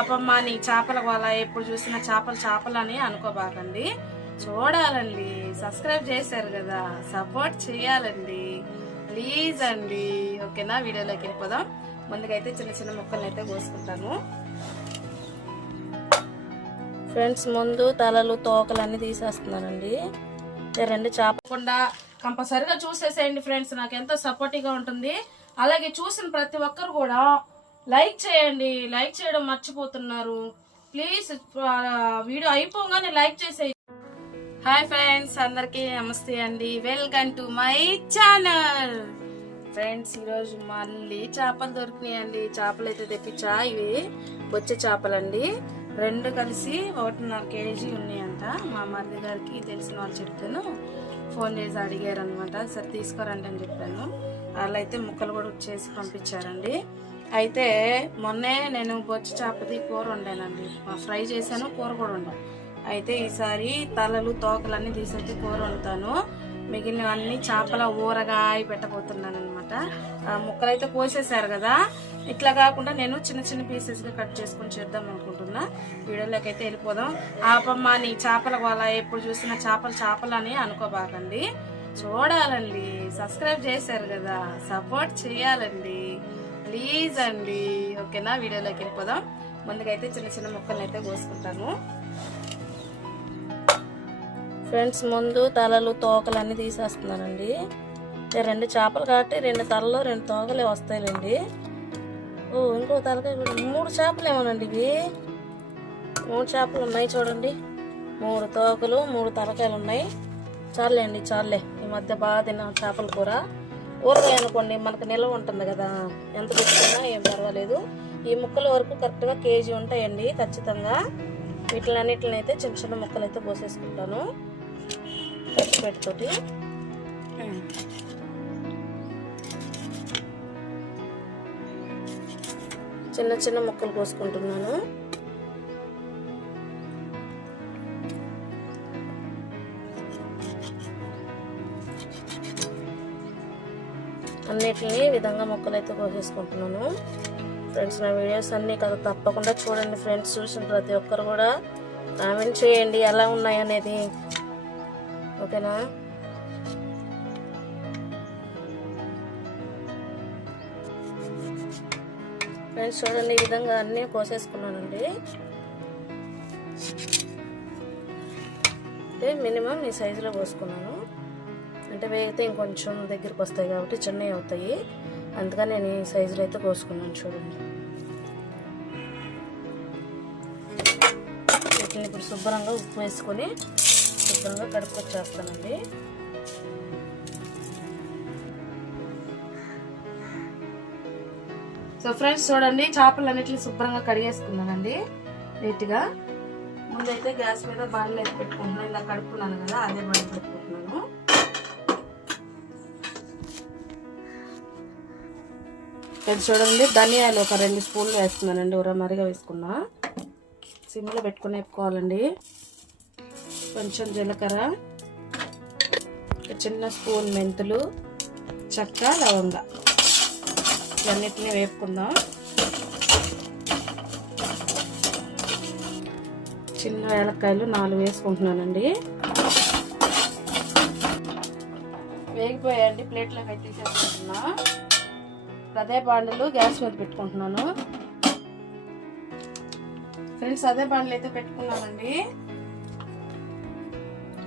పాపమ్మ నీ చేపల వల్ల ఎప్పుడు చూసిన చేపలు చేపలని అనుకోబాకండి. చూడాలండి. సబ్స్క్రైబ్ చేశారు కదా. సపోర్ట్ చేయాలండి. ప్లీజ్ అండి. ఓకేనా? వీడియోలోకి వెళ్ళిపోదాం. ముందుకైతే చిన్న చిన్న ముక్కలు అయితే కోసుకుంటాను. ఫ్రెండ్స్ ముందు తలలు తోకలు అన్నీ తీసేస్తున్నానండి రెండు చేపకుండా కంపల్సరిగా చూసేసేయండి ఫ్రెండ్స్. నాకు ఎంతో సపోర్టివ్గా ఉంటుంది. అలాగే చూసిన ప్రతి ఒక్కరు కూడా లైక్ చేయండి లైక్ చేయడం మర్చిపోతున్నారు. ప్లీజ్ వీడియో అయిపోగానే లైక్ చేసేయండి హాయ్ ఫ్రెండ్స్ అందరికీ నమస్తే అండి. Welcome to my channel. Friends ఈరోజు మళ్ళీ చేపలు దొరికినాయండి చేపలు అయితే తెప్పించా. ఇవి బొచ్చే చేపలండి. రెండు కలిసి ఒకటిన్నర కేజీ ఉన్నాయంట. మా మరిది గారికి తెలిసిన వాళ్ళు చెప్తాను. ఫోన్ చేసి అడిగారు అనమాట సరే తీసుకోరండి అని చెప్పాను. వాళ్ళు అయితే ముక్కలు కూడా చేసి పంపించారండి. అయితే మొన్నే నేను బొచ్చు చేపది కూర వండానండి. ఫ్రై చేశాను కూర కూడా వండాను అయితే ఈసారి తలలు తోకలన్నీ తీసేసి కూర వండుతాను. మిగిలిన అన్ని చేపల ఊరగాయ పెట్టబోతున్నాను అనమాట ముక్కలు అయితే కోసేసారు కదా. ఇట్లా కాకుండా నేను చిన్న చిన్న పీసెస్గా కట్ చేసుకుని చేద్దాం అనుకుంటున్నా. వీడియోలోకి అయితే వెళ్ళిపోదాం. ఆపమ్మ నీ చేపల వల్ల ఎప్పుడు చూసిన చేపలు చేపలు అని అనుకోబాకండి. చూడాలండి. సబ్స్క్రైబ్ చేశారు కదా. సపోర్ట్ చేయాలండి. ప్లీజ్ అండి. ఓకేనా? వీడియోలోకి వెళ్ళిపోదాం. ముందుకైతే చిన్న చిన్న ముక్కలు అయితే కోసుకుంటాను. ఫ్రెండ్స్ ముందు తలలు తోకలు అన్నీ తీసేస్తున్నానండి రెండు చేపలు కాబట్టి రెండు తలలు రెండు తోకలే వస్తాయిలేండి. ఓ ఇంకో తలకాయ కూడా. మూడు చేపలు ఏమోనండి ఇవి? మూడు చేపలు ఉన్నాయి చూడండి. మూడు తోకలు మూడు తలకాయలు ఉన్నాయి. చాలండి చాలే ఈ మధ్య బాగా తిన్నాం చేపల కూర. ఊరగాయ అనుకోండి మనకు నిల్వ ఉంటుంది కదా ఎంత తెచ్చుకున్నా ఏం పర్వాలేదు. ఈ ముక్కల వరకు కరెక్ట్గా కేజీ ఉంటాయండి ఖచ్చితంగా. వీటిలన్నిటిని అయితే చిన్న చిన్న ముక్కలు అయితే పోసేసుకుంటాను. పెట్టుతోటి. చిన్న చిన్న ముక్కలు కోసుకుంటున్నాను అన్నిటిని విధంగా మొక్కలు అయితే కోసేసుకుంటున్నాను. ఫ్రెండ్స్ నా వీడియోస్ అన్నీ కదా తప్పకుండా చూడండి. ఫ్రెండ్స్ చూసిన ప్రతి ఒక్కరు కూడా కామెంట్ చేయండి. ఎలా ఉన్నాయి అనేది ఓకేనా? ఫ్రెండ్స్ చూడండి. ఈ విధంగా అన్నీ కోసేసుకున్నానండి. అంటే మినిమం ఈ సైజులో కోసుకున్నాను. అంటే వేగితే ఇంకొంచెం దగ్గరికి వస్తాయి కాబట్టి చిన్నవి అవుతాయి. అందుకని నేను ఈ సైజులో అయితే కోసుకున్నాను చూడండి. వీటిని ఇప్పుడు శుభ్రంగా ఉప్పు వేసుకొని శుభ్రంగా కడుక్కొచ్చేస్తానండి. సో ఫ్రెండ్స్ చూడండి చేపలు అన్నిటిని శుభ్రంగా కడిగేసుకున్నానండి నీట్గా. ముందైతే గ్యాస్ మీద బాండ్లు అయితే పెట్టుకుంటున్నాను ఇలా కడుక్కున్నాను కదా అదే బాండ్ పెట్టుకుంటున్నాను. ఇది చూడండి ధనియాలు ఒక రెండు స్పూన్లు వేస్తున్నానండి ఉర మరిగా వేసుకున్నా. సిమ్లో పెట్టుకుని వేపుకోవాలండి. కొంచెం జీలకర్ర చిన్న స్పూన్ మెంతులు చెక్క లవంగ. ఇవన్నిటిని వేపుకుందాం. చిన్న ఏలక్కాయలు నాలుగు వేసుకుంటున్నానండి. వేగిపోయాయండి ప్లేట్లోకి అయితే తీసేసుకుంటున్నా. అదే బాండలు గ్యాస్ మీద పెట్టుకుంటున్నాను. ఫ్రెండ్స్ అదే బాండలు అయితే పెట్టుకున్నానండి.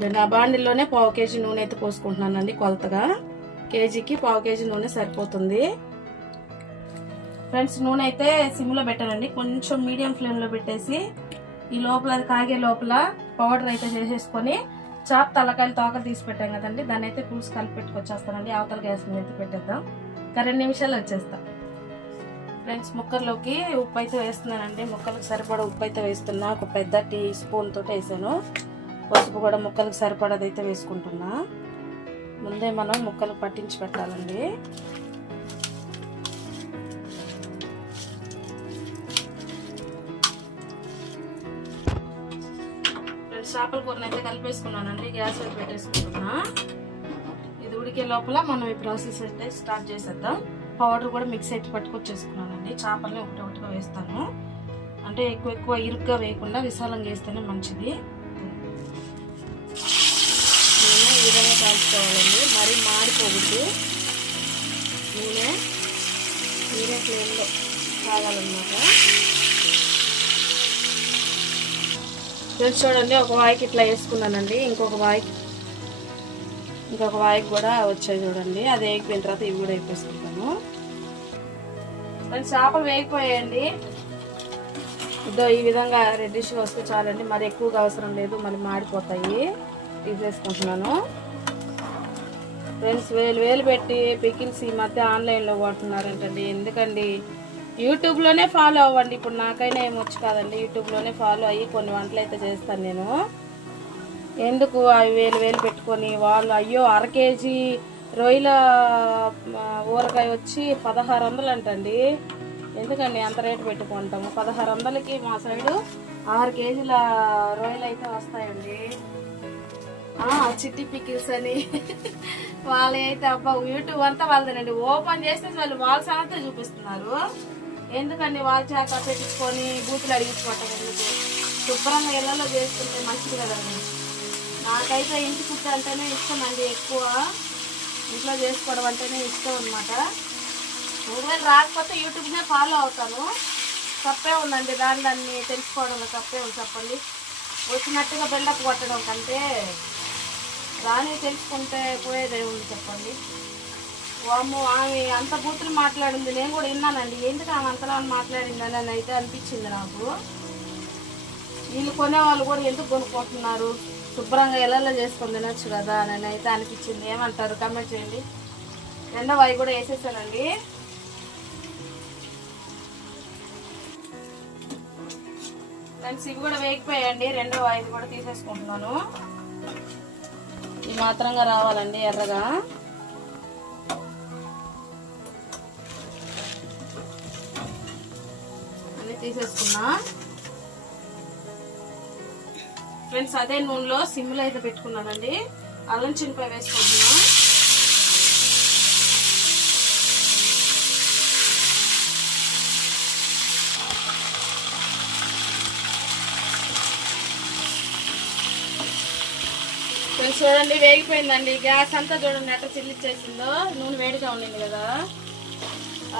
నేను ఆ బాండిల్లోనే పావు కేజీ నూనె అయితే పోసుకుంటున్నానండి కొలతగా. కేజీకి పావు కేజీ నూనె సరిపోతుంది. ఫ్రెండ్స్ నూనె అయితే సిమ్లో పెట్టానండి. కొంచెం మీడియం ఫ్లేమ్లో పెట్టేసి ఈ లోపల అది కాగే లోపల పౌడర్ అయితే చేసేసుకొని చాప్ తలకాయలు తోకలు తీసి పెట్టాం కదండి దాన్ని అయితే పులుసు కలిపి పెట్టుకొచ్చేస్తానండి. అవతల గ్యాస్ మీద అయితే పెట్టేద్దాం. ఒక రెండు నిమిషాలు వచ్చేస్తా. ఫ్రెండ్స్ ముక్కల్లోకి ఉప్పు అయితే వేస్తున్నానండి. ముక్కలకు సరిపడా ఉప్పు అయితే వేస్తున్నా. ఒక పెద్ద టీ స్పూన్ తోటి వేసాను. పసుపు కూడా ముక్కలకు సరిపడదైతే వేసుకుంటున్నా. ముందే మనం ముక్కలు పట్టించి పెట్టాలండి. చేపల కూరని అయితే కలిపేసుకున్నానండి. గ్యాస్ మీద పెట్టేసుకుంటున్నా. ఉడికే లోపల మనం ఈ ప్రాసెస్ అయితే స్టార్ట్ చేసేద్దాం. పౌడర్ కూడా మిక్స్ అయితే పట్టుకొచ్చేసుకున్నానండి చేపలని ఒకటి ఒకటిగా వేస్తాను. అంటే ఎక్కువ ఎక్కువ ఇరుగ్గా వేయకుండా విశాలంగా వేస్తేనే మంచిది. నూనె ఈ విధంగా కాల్చుకోవాలండి. మరీ మాడిపోకూడదు. నూనె మీరే ఫ్లేమ్లో కావాలన్నమాట ఫ్రెండ్స్ చూడండి ఒక వాయికి ఇట్లా వేసుకున్నానండి. ఇంకొక వాయికి ఇంకొక వాయికి కూడా వచ్చాయి చూడండి. అది వేగిపోయిన తర్వాత ఇవి కూడా వేపేసుకుంటాను ఫ్రెండ్స్ చేపలు వేగిపోయాయండి. ఇదో ఈ విధంగా రెడ్డిష్ వస్తే చాలండి. మరి ఎక్కువగా అవసరం లేదు. మరి మాడిపోతాయి. తీసేసుకుంటున్నాను. ఫ్రెండ్స్ వేలు వేలు పెట్టి పికిల్స్ ఈ మధ్య ఆన్లైన్లో కొంటున్నారంటండి. ఎందుకండి? యూట్యూబ్లోనే ఫాలో అవ్వండి. ఇప్పుడు నాకైనా ఏం వచ్చి కాదండి. యూట్యూబ్లోనే ఫాలో అయ్యి కొన్ని వంటలు అయితే చేస్తాను నేను. ఎందుకు అవి వేలు వేలు పెట్టుకొని వాళ్ళు అయ్యో అర కేజీ రొయ్యల ఊరకాయ ఊరగాయ వచ్చి పదహారు వందలు అంటండి ఎందుకండి అంత రేటు పెట్టుకుంటాము? పదహారు వందలకి మా సైడు ఆరు కేజీల రొయ్యలు అయితే వస్తాయండి. చిట్టి పికిల్స్ అని. వాళ్ళు అయితే అబ్బా యూట్యూబ్ అంతా వాళ్ళదేనండి. ఓపెన్ చేస్తే వాళ్ళు వాళ్ళ సంగతి చూపిస్తున్నారు. ఎందుకండి వాళ్ళ చేత పెట్టించుకొని బూతులు అడిగించుకోవటం ఎందుకు? శుభ్రంగా ఇళ్ళలో చేసుకుంటే మంచిది కదండి. నాకైతే ఇంటి ఫుడ్ అంటేనే ఇష్టం అండి ఎక్కువ. ఇంట్లో చేసుకోవడం అంటేనే ఇష్టం అనమాట ఒకవేళ రాకపోతే యూట్యూబ్నే ఫాలో అవుతాను. తప్పే ఉందండి దాని దాన్ని తెలుసుకోవడంలో తప్పే ఉంది చెప్పండి. వచ్చినట్టుగా బిల్డప్ కొట్టడం కంటే రాని తెలుసుకుంటే పోయేదే ఉంది చెప్పండి. వాము ఆమె అంత బూతులు మాట్లాడింది. నేను కూడా విన్నానండి. ఎందుకు ఆమె అంతలా మాట్లాడిందని అని అయితే అనిపించింది నాకు. వీళ్ళు కొనేవాళ్ళు కూడా ఎందుకు కొనుక్కుంటున్నారు? శుభ్రంగా ఎలా చేసుకొని తినొచ్చు కదా అని అయితే అనిపించింది. ఏమంటారు? కమెంట్ చేయండి. రెండో వాయి కూడా వేసేసానండి. ఫ్రెండ్స్ ఇవి కూడా వేగిపోయాయండి. రెండో ఐదు కూడా తీసేసుకుంటున్నాను. ఈ మాత్రంగా రావాలండి ఎర్రగా. అన్నీ తీసేసుకున్నా. ఫ్రెండ్స్ అదే నూనెలో సిమ్లో అయితే పెట్టుకున్నానండి. అల్లం చిన్నపాయ వేసుకుంటున్నా. ఫ్రెండ్స్ చూడండి వేగిపోయిందండి. గ్యాస్ అంతా చూడండి ఎట్లా చిల్లిచ్చేసిందో. నూనె వేడిగా ఉండింది కదా.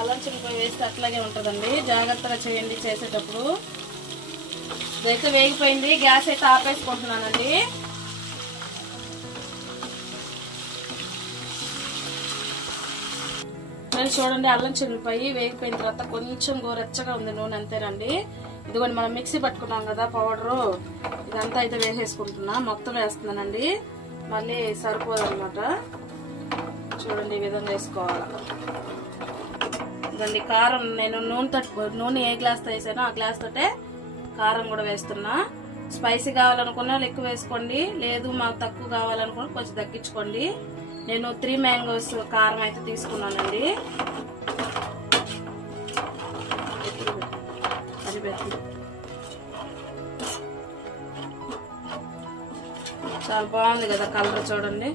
అల్లం చిన్నపాయ వేస్తే అట్లాగే ఉంటుందండి. జాగ్రత్తగా చేయండి చేసేటప్పుడు. ఇదైతే వేగిపోయింది. గ్యాస్ అయితే ఆపేసుకుంటున్నానండి. మరి చూడండి అల్లం చిల్లిపాయి వేగిపోయిన తర్వాత కొంచెం గోరెచ్చగా ఉంది నూనె అంతేనండి. ఇదిగోండి మనం మిక్సీ పట్టుకున్నాం కదా పౌడరు. ఇదంతా అయితే వేసేసుకుంటున్నా. మొత్తం వేస్తున్నానండి. మళ్ళీ సరిపోదన్నమాట. చూడండి ఈ విధంగా వేసుకోవాలి. ఇదండి కారం నేను నూనె తట్టు నూనె ఏ గ్లాస్తో వేసానో ఆ గ్లాస్ తోటే కారం కూడా వేస్తున్నా. స్పైసీ కావాలనుకున్న వాళ్ళు ఎక్కువ వేసుకోండి. లేదు మాకు తక్కువ కావాలనుకున్న కొంచెం తగ్గించుకోండి. నేను త్రీ మ్యాంగోస్ కారం అయితే తీసుకున్నానండి. చాలా బాగుంది కదా కలర్ చూడండి.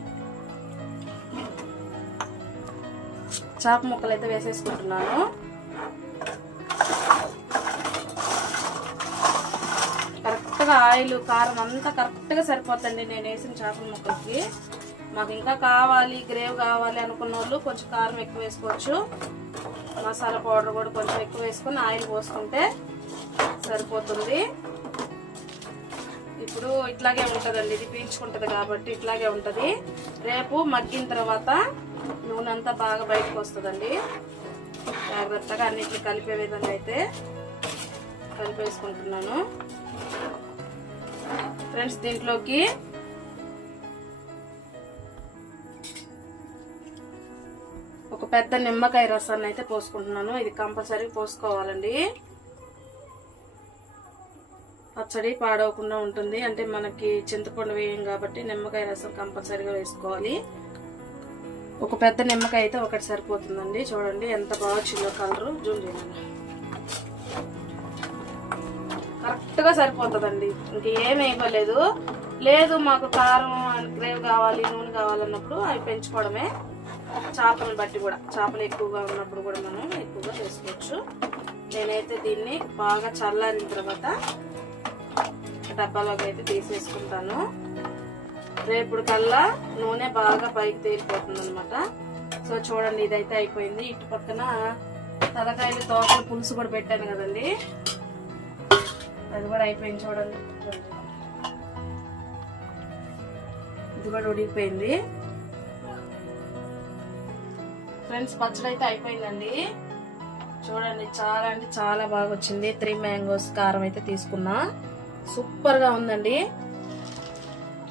చాప ముక్కలు అయితే వేసేసుకుంటున్నాను. కరెక్ట్గా ఆయిల్ కారం అంతా కరెక్ట్గా సరిపోతుంది నేను వేసిన చేపల ముక్కలకి. మాకు ఇంకా కావాలి గ్రేవ్ కావాలి అనుకున్న వాళ్ళు కొంచెం కారం ఎక్కువ వేసుకోవచ్చు. మసాలా పౌడర్ కూడా కొంచెం ఎక్కువ వేసుకొని ఆయిల్ పోసుకుంటే సరిపోతుంది. ఇప్పుడు ఇట్లాగే ఉంటుందండి ఇది పీల్చుకుంటుంది కాబట్టి ఇట్లాగే ఉంటుంది. రేపు మగ్గిన తర్వాత నూనె అంతా బాగా బయటకు వస్తుందండి. జాగ్రత్తగా అన్నిటిని కలిపే విధంగా అయితే కలిపేసుకుంటున్నాను. ఫ్రెండ్స్ దీంట్లోకి. ఒక పెద్ద నిమ్మకాయ రసాన్ని అయితే పోసుకుంటున్నాను. ఇది కంపల్సరీ పోసుకోవాలండి. పచ్చడి పాడవకుండా ఉంటుంది. అంటే మనకి చింతపండు వేయం కాబట్టి నిమ్మకాయ రసం కంపల్సరీగా వేసుకోవాలి. ఒక పెద్ద నిమ్మకాయ అయితే ఒకటి సరిపోతుందండి. చూడండి ఎంత బాగా చిన్న కలరు. జూమ్ చేయండి. కరెక్ట్గా సరిపోతుందండి. ఇంకేం వేయలేదు ఇవ్వలేదు. లేదు మాకు కారం గ్రేవ్ కావాలి నూనె కావాలన్నప్పుడు అవి పెంచుకోవడమే. చేపలను బట్టి కూడా. చేపలు ఎక్కువగా ఉన్నప్పుడు కూడా మనం ఎక్కువగా చేసుకోవచ్చు. నేనైతే దీన్ని బాగా చల్లారిన తర్వాత డబ్బాలోకి అయితే తీసేసుకుంటాను. రేపుడు కల్లా నూనె బాగా పైకి తేలిపోతుంది అనమాట సో చూడండి ఇదైతే అయిపోయింది. ఇటు పక్కన తలకాయలు తోకలు పులుసు కూడా పెట్టాను కదండి. అది కూడా అయిపోయింది చూడండి. ఇది కూడా ఉడికిపోయింది. ఫ్రెండ్స్ పచ్చడి అయితే అయిపోయిందండి. చూడండి చాలా అంటే చాలా బాగా వచ్చింది. త్రీ మ్యాంగోస్ కారం అయితే తీసుకున్నా. సూపర్గా ఉందండి.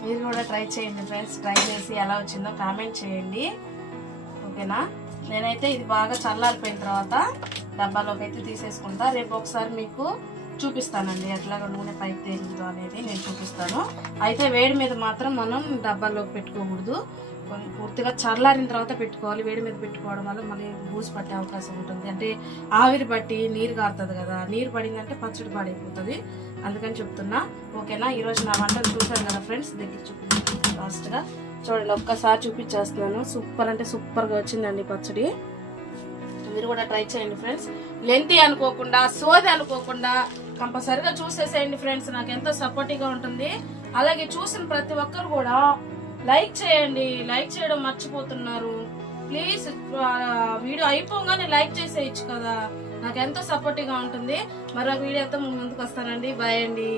మీరు కూడా ట్రై చేయండి ఫ్రెండ్స్. ట్రై చేసి ఎలా వచ్చిందో కామెంట్ చేయండి. ఓకేనా? నేనైతే ఇది బాగా చల్లారిపోయిన తర్వాత డబ్బాలోకి అయితే తీసేసుకుంటా. రేపు ఒకసారి మీకు చూపిస్తానండి ఎట్లాగ నూనె పైకి తేలిందో అనేది నేను చూపిస్తాను. అయితే వేడి మీద మాత్రం మనం డబ్బాలోకి పెట్టుకోకూడదు. పూర్తిగా చల్లారిన తర్వాత పెట్టుకోవాలి. వేడి మీద పెట్టుకోవడం వల్ల మళ్ళీ బూజు పట్టే అవకాశం ఉంటుంది. అంటే ఆవిరి పట్టి నీరు కారుతుంది కదా నీరు పడిందంటే పచ్చడి పాడైపోతుంది. అందుకని చెప్తున్నా ఓకేనా? ఈరోజు నా వంటలు చూసాను కదా ఫ్రెండ్స్? దగ్గర చూపించాను లాస్ట్గా. చూడండి ఒక్కసారి చూపించేస్తున్నాను. సూపర్ అంటే సూపర్గా వచ్చిందండి పచ్చడి. మీరు కూడా ట్రై చేయండి ఫ్రెండ్స్. లెంతి అనుకోకుండా సోది అనుకోకుండా కంపల్సరిగా చూసేసేయండి ఫ్రెండ్స్. నాకు ఎంతో సపోర్టివ్గా ఉంటుంది. అలాగే చూసిన ప్రతి ఒక్కరు కూడా లైక్ చేయండి. లైక్ చేయడం మర్చిపోతున్నారు. ప్లీజ్ వీడియో అయిపోగానే లైక్ చేసేయచ్చు కదా. నాకు ఎంతో సపోర్టివ్గా ఉంటుంది. మరో వీడియోతో ముందుకు వస్తానండి. బాయ్ అండి.